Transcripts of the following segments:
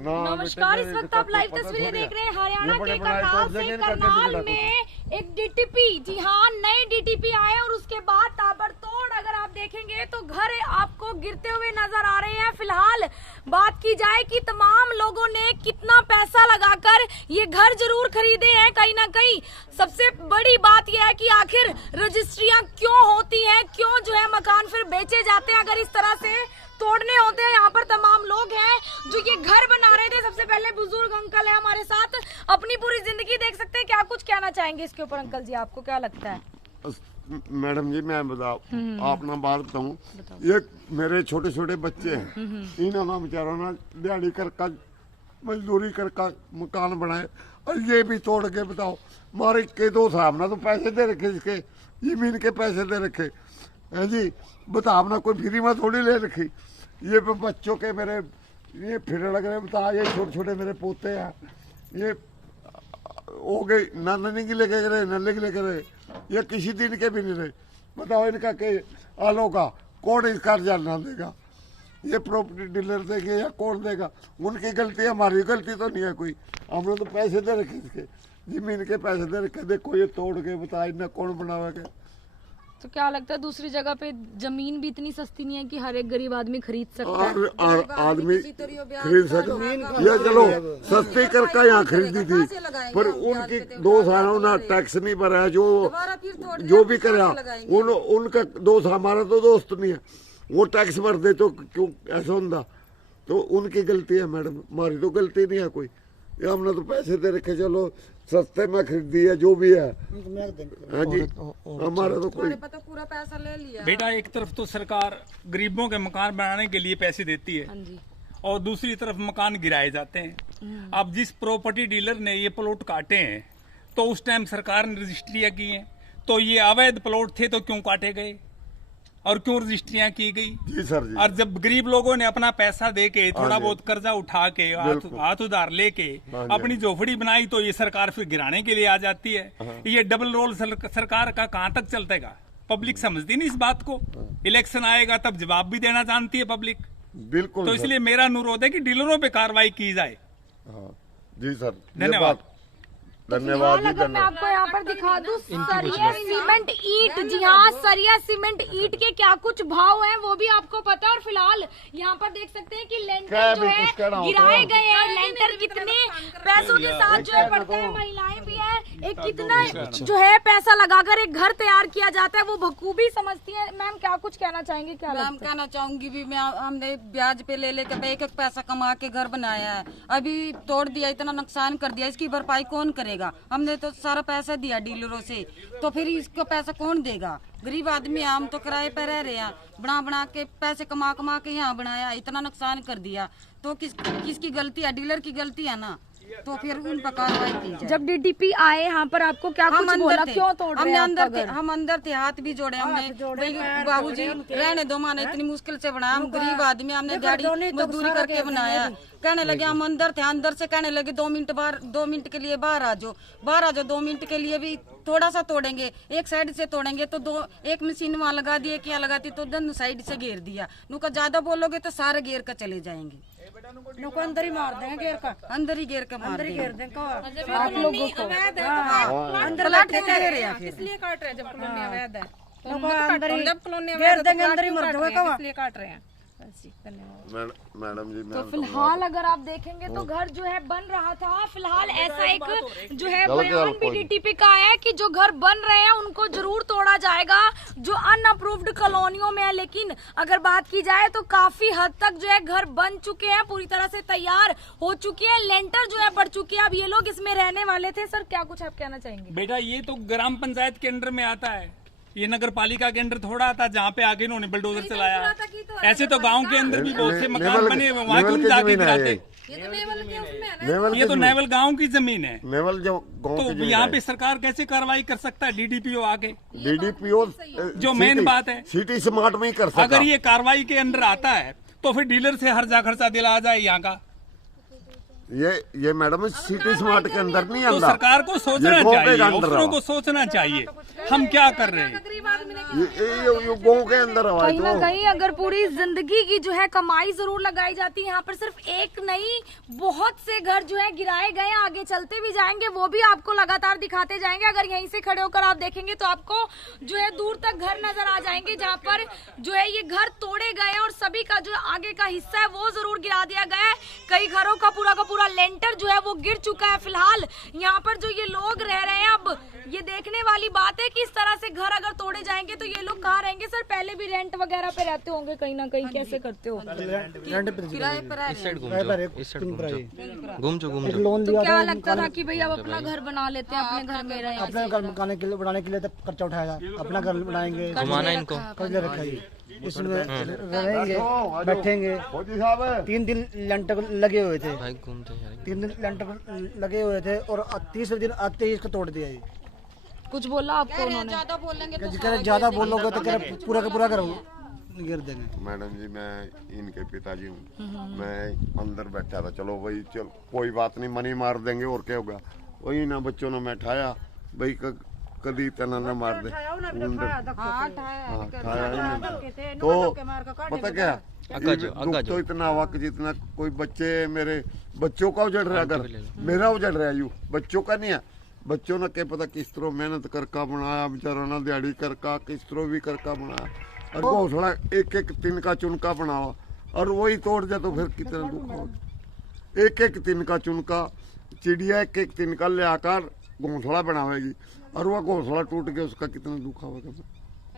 नमस्कार, इस वक्त आप लाइव तस्वीरें देख रहे हैं हरियाणा के करनाल से। करनाल में एक डीटीपी, जी हाँ, नए डीटीपी आए और उसके बाद ताबड़तोड़ अगर आप देखेंगे तो घर आपको गिरते हुए नजर आ रहे हैं। फिलहाल बात की जाए कि तमाम लोगों ने कितना पैसा लगाकर ये घर जरूर खरीदे हैं। कहीं ना कहीं सबसे बड़ी बात यह है कि आखिर रजिस्ट्रियां क्यों होती हैं, क्यों जो है मकान फिर बेचे जाते हैं अगर इस तरह से तोड़ने होते हैं। यहाँ पर तमाम लोग हैं जो ये घर बना रहे थे। सबसे पहले बुजुर्ग अंकल है हमारे साथ, अपनी पूरी जिंदगी देख सकते हैं। क्या कुछ कहना चाहेंगे इसके ऊपर अंकल जी, आपको क्या लगता है? मैडम जी मैं अपना बात बताऊं, ये मेरे छोटे छोटे बच्चे हैं, इन्होंने बेचारों ने दिहाड़ी करके मजदूरी करके मकान बनाए और ये भी तोड़ के बताओ मारे के दो साहब ना तो पैसे दे रखे, इसके जमीन के पैसे दे रखे है जी। बताओ ना कोई फ्री में थोड़ी ले रखी। ये बच्चों के मेरे ये फिर लग रहे बता, ये छोटे छोटे मेरे पोते हैं, ये हो गए नानी की लेके गए, नल्ले की लेके गए, ये किसी दिन के भी नहीं रहे। बताओ इनका के आलो का कौन इसका जाना देगा? ये प्रॉपर्टी डीलर देंगे या कौन देगा? उनकी गलती है, हमारी गलती तो नहीं है कोई। हमने तो पैसे दे रखे, इसके जमीन के पैसे दे रखे। देखो ये तोड़ के बता इन्हें कौन बनावेगा? तो क्या लगता है दूसरी जगह पे जमीन भी इतनी सस्ती नहीं है कि हर एक गरीब आदमी खरीद सकता है? आदमी खरीद सकता, ये चलो सस्ती करके यहाँ खरीदी थी, पर उनकी 2 सालों ने टैक्स नहीं भरा। जो भी करा उनका दोस्त, हमारा तो दोस्त नहीं है, वो टैक्स भर दे तो क्यों ऐसा होता? तो उनकी गलती है मैडम, हमारी तो गलती नहीं है कोई। ये हमने तो पैसे दे रखे, चलो सस्ते में खरीदी है जो भी है। हाँ जी, हमारा तो कोई पूरा पैसा ले लिया। बेटा एक तरफ तो सरकार गरीबों के मकान बनाने के लिए पैसे देती है और दूसरी तरफ मकान गिराए जाते हैं। अब जिस प्रॉपर्टी डीलर ने ये प्लॉट काटे हैं तो उस टाइम सरकार ने रजिस्ट्रियां की हैं, तो ये अवैध प्लॉट थे तो क्यों काटे गए और क्यों रजिस्ट्रियां की गई? जी सर जी। और जब गरीब लोगों ने अपना पैसा दे के थोड़ा बहुत कर्जा उठा के हाथ उधार लेके अपनी झोपड़ी बनाई तो ये सरकार फिर गिराने के लिए आ जाती है। ये डबल रोल सरकार का कहां तक चलतेगा? पब्लिक समझती नहीं इस बात को। इलेक्शन आएगा तब जवाब भी देना जानती है पब्लिक। बिल्कुल। तो इसलिए मेरा अनुरोध है कि डीलरों पे कार्रवाई की जाए। जी सर, धन्यवाद। धन्यवाद। अगर मैं आपको यहाँ पर दिखा दूं सरिया सीमेंट ईट, जी हाँ, सरिया सीमेंट ईट के क्या कुछ भाव हैं वो भी आपको पता है। और फिलहाल यहाँ पर देख सकते हैं कि लेंटर जो है गिराए गए हैं। लेंटर कितने पैसों के साथ जो है पड़ता है, महिलाएं भी है, एक कितना जो है पैसा लगाकर एक घर तैयार किया जाता है वो बखूबी समझती है। मैम क्या कुछ कहना चाहेंगे? क्या मैम कहना चाहूंगी भी, मैं हमने ब्याज पे ले लेकर एक एक पैसा कमा के घर बनाया है, अभी तोड़ दिया, इतना नुकसान कर दिया, इसकी भरपाई कौन करेगा? हमने तो सारा पैसा दिया डीलरों से, तो फिर इसको पैसा कौन देगा? गरीब आदमी, हम तो किराए पे रह रहे हैं, बना के पैसे कमा के यहाँ बनाया, इतना नुकसान कर दिया, तो किसकी गलती है? डीलर की गलती है ना, तो फिर उन पर कार्रवाई की जाए। जब डीटीपी आए यहाँ पर आपको क्या कुछ बोला, क्यों तोड़ रहे हैं? हम अंदर थे, हाथ भी जोड़े हमने, बाबूजी रहने दो, माने इतनी मुश्किल से बनाया, हम गरीब आदमी, हमने दिहाड़ी मजदूरी करके बनाया। कहने लगे हम अंदर थे, अंदर से कहने लगे 2 मिनट के लिए बाहर आ जाओ। 2 मिनट के लिए भी थोड़ा सा तोड़ेंगे, एक साइड से तोड़ेंगे तो एक मशीन वहाँ लगा दी, एक यहाँ लगाती, तो दोनों साइड से घेर दिया। नुका ज्यादा बोलोगे तो सारे घेर कर चले जाएंगे, नुका अंदर ही मार देंगे, घेर का अंदर ही घेर कर मार देंगे आप लोगों को। अंदर लाठे घेर रहे हैं, इसलिए काट रहे हैं। जब कॉलोनी अवैध है जब कॉलोनी घेर देंगे, अंदर ही मर जाओगे, इसलिए काट रहे हैं। मैडम जी, तो फिलहाल अगर आप देखेंगे तो घर जो है बन रहा था। फिलहाल ऐसा एक जो है बयान भी डीटीपी का है कि जो घर बन रहे हैं उनको जरूर तोड़ा जाएगा जो अनअप्रूव्ड कॉलोनियों में है। लेकिन अगर बात की जाए तो काफी हद तक जो है घर बन चुके हैं, पूरी तरह से तैयार हो चुके हैं, लेंटर जो है पड़ चुके हैं। अब ये लोग इसमें रहने वाले थे। सर क्या कुछ आप कहना चाहेंगे? बेटा ये तो ग्राम पंचायत के अंडर में आता है, ये नगर पालिका के अंदर थोड़ा आता जहाँ पे आगे इन्होंने बुलडोजर चलाया। ऐसे तो गांव के अंदर भी बहुत से मकान बने हुए, वहाँ क्यों जाके गिराते? ये तो नेवल गांव की जमीन है। नेवल जो तो यहाँ पे सरकार कैसे कार्रवाई कर सकता है? डीडीपीओ आके, डीडीपीओ जो मेन बात है, सिटी स्मार्ट में ही कर सकता। अगर ये कार्रवाई के अंदर आता है तो फिर डीलर से हर जा खर्चा दिलाया जाए यहाँ का, ये मैडम सिटी स्मार्ट के अंदर नहीं तो आता। सरकार को सोचना ये गाँव के चाहिए, अंदर अफसरों आवा। को सोचना चाहिए हम क्या कर रहे हैं। ये गाँव के अंदर आवा कहीं ना तो कहीं अगर पूरी जिंदगी की जो है कमाई जरूर लगाई जाती है, यहाँ पर सिर्फ एक नहीं बहुत से घर जो है गिराए गए, आगे चलते भी जाएंगे, वो भी आपको लगातार दिखाते जाएंगे। अगर यहीं से खड़े होकर आप देखेंगे तो आपको जो है दूर तक घर नजर आ जाएंगे जहाँ पर जो है ये घर तोड़े गए हैं और सभी का जो आगे का हिस्सा है वो जरूर गिरा दिया गया है। कई घरों का पूरा लेंटर जो है वो गिर चुका है। फिलहाल यहाँ पर जो ये लोग रह रहे हैं, अब ये देखने वाली बात है कि इस तरह से घर अगर तोड़े जाएंगे तो ये लोग कहाँ रहेंगे। सर पहले भी रेंट वगैरह पे रहते होंगे कहीं ना कहीं, कैसे करते हो? किराए पर है। इस साइड घूम जाओ लोन तो दिया क्या लगता था कि भाई अब अपना घर बना लेते हैं, अपने घर में रहे? अपने घर बनाने के लिए तब खर्चा उठाया, अपना घर बनाएंगे, घुमाना इनको कर्ज ले रखा है, इसमें रहेंगे, बैठेंगे। 3 दिन लेंटर लगे हुए थे, भाई घूम जाओ यार 3 दिन लेंटर लगे हुए थे और 30 दिन आते ही इसको तोड़ दिया। ये कुछ बोला आपको उन्होंने? ज्यादा बोलेंगे तो कह रहे ज्यादा बोलोगे तो कह रहे पूरा का पूरा करो गिर देंगे। मैडम जी मैं इनके पिताजी हूँ, मैं अंदर बैठा था, चलो भाई चल कोई बात नहीं, मनी मार देंगे और क्या होगा। वही ना बच्चों ने मैं ठाया भाई कदी तना न मार दे तो पता क्या दुख तो इतना हुआ कि जितना कोई बच्चे मेरे बच्चों का उजड़ रहा घर, मेरा उजड़ रहा यूँ, बच्चों का नहीं है। बच्चों ने क्या पता किस तरह मेहनत करका बनाया, बेचारा ना दिहाड़ी करका किस तरह भी करका बनाया और घोंसला एक तिनका चुनका बनावा और वही तोड़ जाए तो फिर कितना दुख होगा। एक तिनका चुनका चिड़िया एक तिनका ले आकर घोंसला बनावेगी और वह घोंसला टूट गया, उसका कितना दुख होगा।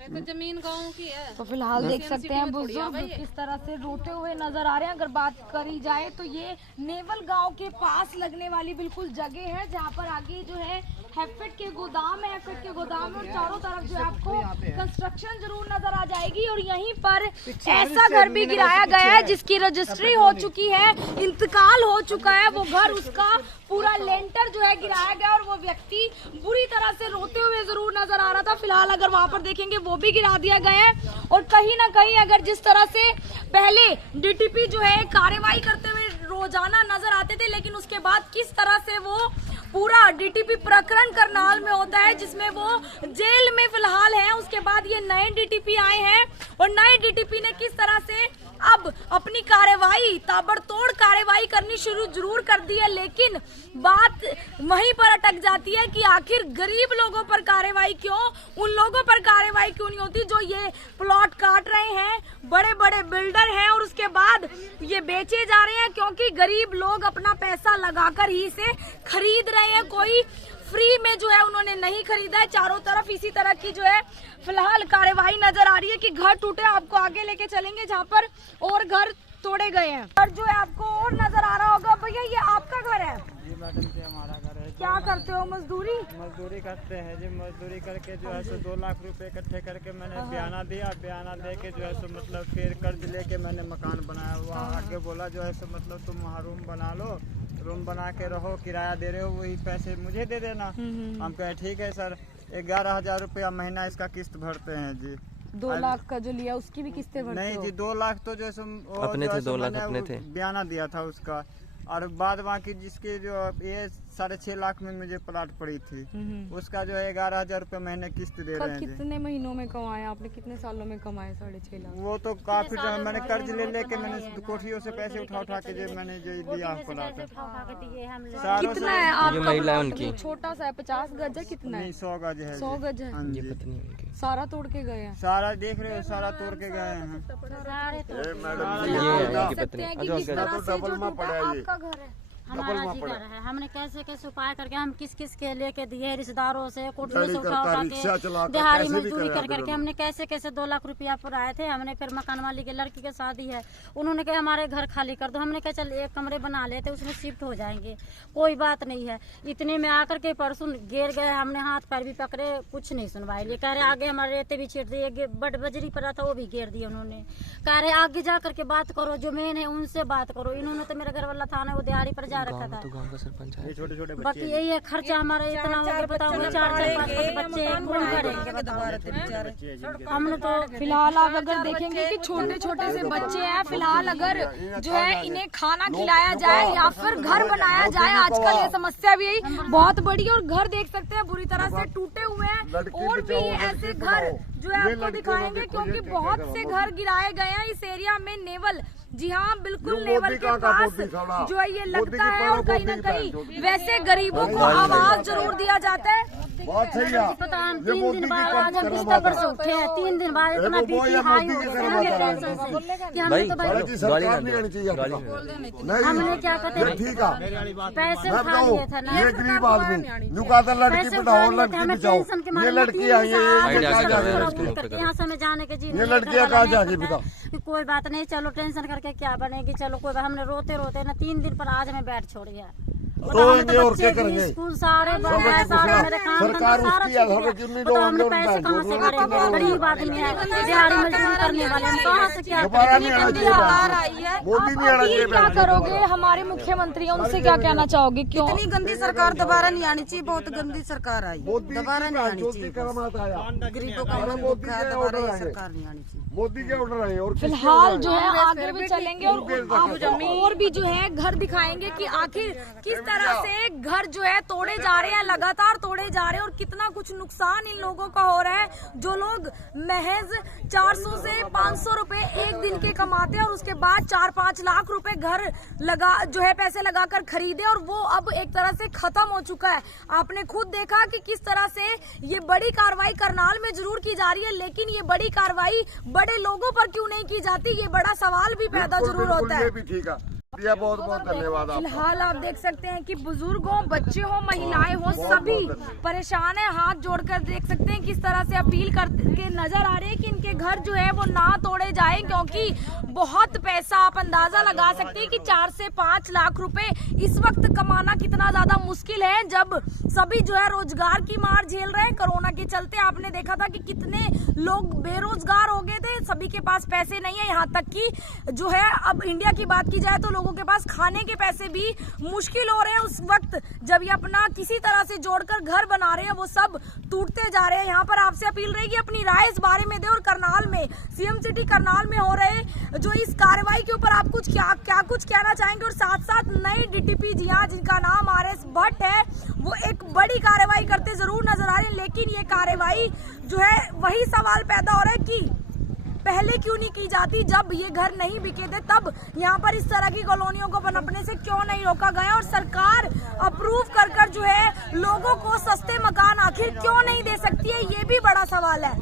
तो जमीन गाँव की है। तो फिलहाल देख सकते हैं बुजुर्ग किस तरह से रोते हुए नजर आ रहे हैं। अगर बात करी जाए तो ये नेवल गांव के पास लगने वाली बिल्कुल जगह है जहां पर आगे जो है हैफेड के गोदाम है, हैफेड के गोदाम और चारों तरफ जो है आपको कंस्ट्रक्शन जरूर नजर आ जाएगी। और यहीं पर ऐसा घर भी गिराया गया है जिसकी रजिस्ट्री हो चुकी है, इंतकाल हो चुका है वो घर, उसका पूरा लेंटर जो है गिराया गया और वो व्यक्ति बुरी तरह से रोते हुए जरूर नजर आ रहा था। फिलहाल अगर वहां पर देखेंगे वो भी गिरा दिया गया है। और कहीं ना कहीं अगर जिस तरह से पहले डीटीपी जो है कार्रवाई करते हुए रोजाना नजर आते थे, लेकिन उसके बाद किस तरह से वो पूरा डीटीपी प्रकरण करनाल में होता है जिसमें वो जेल में फिलहाल है। उसके बाद ये नए डीटीपी आए हैं और नए डीटीपी ने किस तरह से अब अपनी कार्रवाई ताबड़तोड़ कार्रवाई करनी शुरू जरूर कर दी है, लेकिन बात वहीं पर अटक जाती है कि आखिर गरीब लोगों पर कार्रवाई क्यों, उन लोगों पर कार्रवाई क्यों नहीं होती जो ये प्लॉट काट रहे हैं, बड़े बड़े बिल्डर हैं और उसके बाद ये बेचे जा रहे हैं क्योंकि गरीब लोग अपना पैसा लगाकर ही इसे खरीद रहे हैं। कोई फ्री में जो है उन्होंने नहीं खरीदा है। चारों तरफ इसी तरह की जो है फिलहाल कार्यवाही नजर आ रही है कि घर टूटे। आपको आगे लेके चलेंगे जहाँ पर और घर तोड़े गए हैं और जो है आपको और नजर आ रहा होगा। भैया ये आपका घर है? जी मैडम जी हमारा घर है। क्या करते हो? मजदूरी करते हैं जी। मजदूरी करके जो है सो 2 लाख रुपए इकट्ठे करके मैंने बयाना दिया, बयाना दे के जो है सो मतलब फिर कर्ज लेके मैंने मकान बनाया। वहाँ आके बोला जो है सो मतलब तुम वहाँ रूम बना लो, रूम बना के रहो, किराया दे रहे हो वही पैसे मुझे दे देना। हम कहे ठीक है सर। 11,000 रुपया महीना इसका किस्त भरते हैं जी। 2 लाख का जो लिया उसकी भी किस्तें भरते नहीं हो? जी 2 लाख तो जो है अपने थे, 2 लाख अपने थे। बयाना दिया था उसका और बाद बाकी जिसके जो ये 6.5 लाख में मुझे प्लाट पड़ी थी उसका जो है 11,000 रुपए महीने किस्त दे रहे हैं जी। कितने महीनों में कमाए आपने? कितने सालों में कमाए 6.5 लाख? वो तो काफी टाइम मैंने कर्ज ले लेके मैंने कोठियों से पैसे उठा के जो मैंने जो दिया प्लाट। कितना है आपका? ये महिला है उनकी। छोटा सा है, 50 गज है? कितना है? 100 गज है 100 गज है। हाँ ये जी। पत्नी है उनकी। सारा तोड़ के गए हैं? सारा देख रहे हो, सारा तोड़ के गए हैं। ये है इनकी पत्नी। किस तरह से जो टूटा आपका घर है? हमारा जी घर है। हमने कैसे कैसे उपाय करके हम किस किस के लेके दिए रिश्तेदारों से, कोठियों से उठा के दिहाड़ी मजदूरी कर करके हमने कैसे कैसे 2 लाख रुपया पर आए थे। हमने फिर मकान वाली के लड़की की शादी है, उन्होंने कहा हमारे घर खाली कर दो। हमने कहा चल 1 कमरे बना लेते, उसमें शिफ्ट हो जाएंगे, कोई बात नहीं है। इतने में आकर के परसों गिर गए। हमने हाथ पैर भी पकड़े, कुछ नहीं सुनवाई लिए। कह रहे आगे हमारे रेते भी छीट दिए, बट बजरी पड़ा था वो भी घेर दिया उन्होंने। कह रहे आगे जा करके बात करो, जो मेन है उनसे बात करो। इन्होंने तो मेरे घर वाला थाना वो दिहाड़ी पर जा रखा था। तो गांव का सरपंच है। छोटे छोटे बाकी यही है खर्चा हमारा इतना हो गया, बताओ 4-4-5 बच्चे कौन करेंगे। हमने तो फिलहाल आप अगर देखेंगे कि छोटे छोटे से बच्चे हैं, फिलहाल अगर जो है इन्हें खाना खिलाया जाए या फिर घर बनाया जाए, आजकल ये समस्या भी बहुत बड़ी है। और घर देख सकते हैं बुरी तरह से टूटे हुए हैं, और भी ऐसे घर जो है आपको दिखाएंगे, क्योंकि बहुत से घर गिराए गए हैं इस एरिया में। नेवल, जी हाँ बिल्कुल नेवल के पास जो है ये लगता है, और कहीं ना कहीं वैसे गरीबों को आवाज जरूर दिया जाता है। बहुत सही है। पता हम 3 दिन बाद आज हम बिस्तर पर से उठे हैं, 3 दिन बाद इतना बीपी हाई हो गया कि हमने तो भाई सरकार नहीं आनी चाहिए। हमने क्या कहते ठीक है, पैसे उठा लिए थे ना, ये गरीब आदमी नुकाता लड़की पढ़ाओ, लड़की बचाओ, ये लड़कियां यहाँ से हमें जाने के जी ये लड़कियां कहाँ जाएगी पिता? कोई बात नहीं, चलो टेंशन करके क्या बनेगी, चलो कोई बात। हमने रोते रोते ना 3 दिन पर आज हमें बैठ छोड़ी है। रोएंगे और क्या करेंगे? स्कूल सारे बंद है, सारे मेरे काम सरकार सारा उसकी है, कितनी लोग हमने पैसे कहाँ से करेंगे, गरीब आदमी है, दिहाड़ी मजदूरी करने वाले हम कहाँ से क्या दोबारा नहीं आना चाहिए, मोदी नहीं आना चाहिए। क्या करोगे, हमारे मुख्यमंत्री हैं, उनसे क्या कहना चाहोगे? क्यों इतनी गंदी सरकार दोबारा नहीं आनी चाहिए, बहुत गंदी सरकार आई, दोबारा नहीं आनी चाहिए। गरीबों का भूखा है, दोबारा ये सरकार नहीं आनी चाहिए। मोदी के ऑर्डर आए। और फिलहाल जो है आगे भी चलेंगे और आपको और भी जो है घर दिखाएंगे कि आखिर किस तरह से घर जो है तोड़े जा रहे हैं, लगातार तोड़े जा रहे हैं, और कितना कुछ नुकसान इन लोगों का हो रहा है। जो लोग महज 400 से 500 रुपए एक दिन के कमाते हैं और उसके बाद 4-5 लाख रुपए घर लगा जो है पैसे लगाकर खरीदे, और वो अब एक तरह से खत्म हो चुका है। आपने खुद देखा कि किस तरह से ये बड़ी कार्रवाई करनाल में जरूर की जा रही है, लेकिन ये बड़ी कार्रवाई बड़े लोगों पर क्यों नहीं की जाती, ये बड़ा सवाल भी पैदा जरूर होता है। ये भी ठीक है, बहुत बहुत धन्यवाद। फिलहाल आप देख सकते हैं कि बुजुर्ग हो, बच्चे हो, महिलाएं हो, सभी परेशान है। हाथ जोड़कर देख सकते हैं किस तरह से अपील करके नजर आ रहे हैं कि इनके घर जो है वो ना तोड़े जाए, क्योंकि बहुत पैसा, आप अंदाजा लगा सकते हैं कि 4 से 5 लाख रुपए इस वक्त कमाना कितना ज्यादा मुश्किल है, जब सभी जो है रोजगार की मार झेल रहे हैं। कोरोना के चलते आपने देखा था कि कितने लोग बेरोजगार हो गए थे, सभी के पास पैसे नहीं है। यहाँ तक कि जो है अब इंडिया की बात की जाए तो लोगों के पास खाने के पैसे भी मुश्किल हो रहे हैं उस वक्त, जब ये अपना किसी तरह से जोड़कर घर बना रहे हैं, वो सब टूटते जा रहे हैं। यहाँ पर आपसे अपील रहेगी अपनी राय इस बारे में दे, और करनाल में, सीएम सिटी करनाल में हो रहे जो इस कार्रवाई के ऊपर आप क्या कुछ कहना चाहेंगे। और साथ साथ नई डीटीपी, जी हाँ, जिनका नाम RS भट्ट है, वो एक बड़ी कार्रवाई करते जरूर नजर आ रहे हैं, लेकिन ये कार्रवाई जो है वही सवाल पैदा हो रहा है कि पहले क्यों नहीं की जाती, जब ये घर नहीं बिके थे तब यहाँ पर इस तरह की कॉलोनियों को पनपने से क्यों नहीं रोका गया, और सरकार अप्रूव कर जो है लोगों को सस्ते मकान आखिर क्यों नहीं दे सकती है, ये भी बड़ा सवाल है।